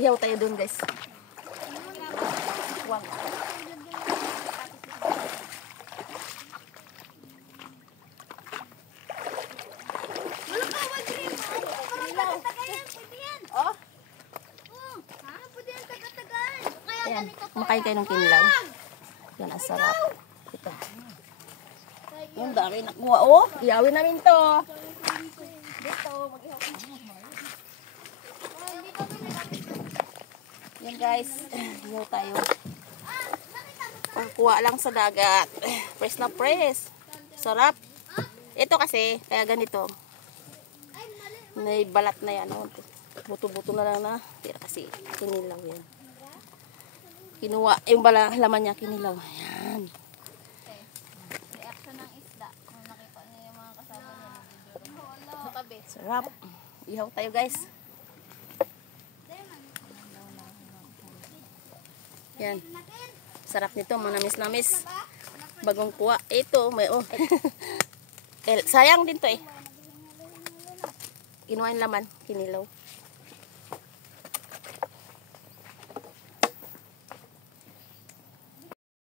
Ihaw tayo dun, guys. Wag. Oh. Ayan, kumakain kayo ng kinilaw. Yan, ang sarap. Ito. Ang dami nakuha. Oh, iyawin namin to. Dito, mag-ihaw. Yan guys, ihaw tayo. Pangkuha lang sa dagat. Press na press. Sarap. Ito kasi, kaya ganito. May balat na yan. Buto-buto na lang na. Tira kasi kinilaw yan. Kinuha, yung laman niya kinilaw. Ayan. Reaction ng isda. Kung nakita niya yung mga kasama niya. Sa tabi. Sarap. Ihaw tayo guys. Yan. Sarap nito, manamis-namis. Bagong kuha. Ito, may oh. Sayang din to eh. Kinuha yung laman, kinilaw.